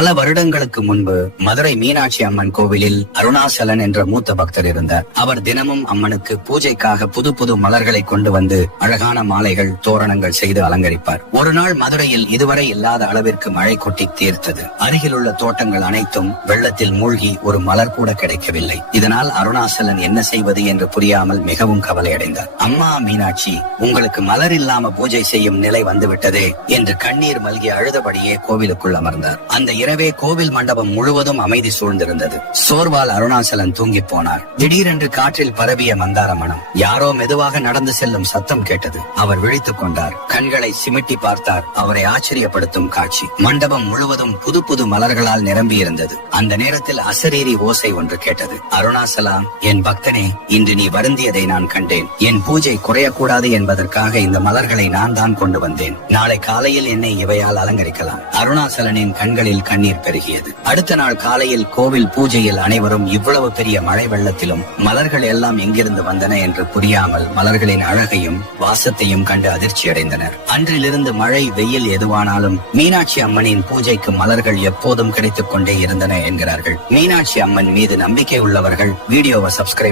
பல வருடங்களுக்கு முன்பு மதுரை மீனாட்சி அம்மன் கோவிலில் அருணாசலன் என்ற மூத்த பக்தர் இருந்தார். அவர் தினமும் அம்மனுக்கு பூஜைக்காக புது புது மலர்களை கொண்டு வந்து அழகான மாலைகள், தோரணங்கள் செய்து அலங்கரிப்பார். ஒரு நாள் மதுரையில் இதுவரை இல்லாத அளவிற்கு மழை கொட்டி தீர்த்தது. அருகில் உள்ள தோட்டங்கள் அனைத்தும் வெள்ளத்தில் மூழ்கி ஒரு மலர் கூட கிடைக்கவில்லை. இதனால் அருணாசலன் என்ன செய்வது என்று புரியாமல் மிகவும் கவலையடைந்தார். அம்மா மீனாட்சி, உங்களுக்கு மலர் இல்லாம பூஜை செய்யும் நிலை வந்துவிட்டதே என்று கண்ணீர் மல்கி அழுதபடியே கோவிலுக்குள் அமர்ந்தார். அந்த இரவே கோவில் மண்டபம் முழுவதும் அமைதி சூழ்ந்திருந்தது. சோர்வால் அருணாசலன் தூங்கி போனார். திடீரென்று காற்றில் பரவிய மந்தார மனம். யாரோ மெதுவாக நடந்து செல்லும் சத்தம் கேட்டது. அவர் விழித்துக் கொண்டார். கண்களை சிமிட்டி பார்த்தார். அவரை ஆச்சரியப்படுத்தும் காட்சி. மண்டபம் முழுவதும் புது புது மலர்களால் நிரம்பி இருந்தது. அந்த நேரத்தில் அசரீரி ஓசை ஒன்று கேட்டது. அருணாசலா, என் பக்தனே, இன்று நீ வருந்தியதை நான் கண்டேன். என் பூஜை குறையக்கூடாது என்பதற்காக இந்த மலர்களை நான் தான் கொண்டு வந்தேன். நாளை காலையில் என்னை இவையால் அலங்கரிக்கலாம். அருணாசலனின் கண்களில் கண்ணீர் பெருகியது. அடுத்த நாள் காலையில் கோவில் பூஜையில் அனைவரும் இவ்வளவு பெரிய மழை வெள்ளத்திலும் மலர்கள் எல்லாம் எங்கிருந்து வந்தன என்று புரியாமல் மலர்களின் அழகையும் வாசத்தையும் கண்டு அதிர்ச்சி அடைந்தனர். அன்றிலிருந்து மழை, வெயில் எதுவானாலும் மீனாட்சி அம்மனின் பூஜைக்கு மலர்கள் எப்போதும் கிடைத்துக் கொண்டே இருந்தன என்கிறார்கள். மீனாட்சி அம்மன் மீது நம்பிக்கை உள்ளவர்கள் வீடியோவை சப்ஸ்கிரைப்